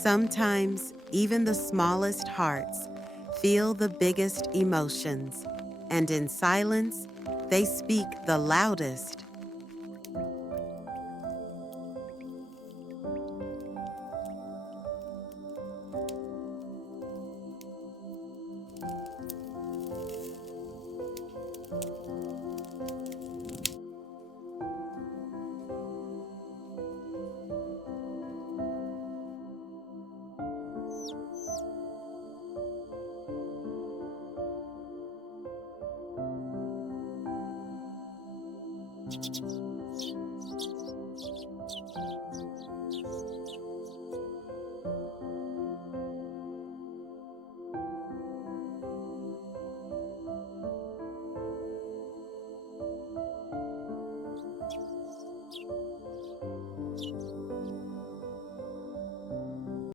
Sometimes, even the smallest hearts feel the biggest emotions, and in silence, they speak the loudest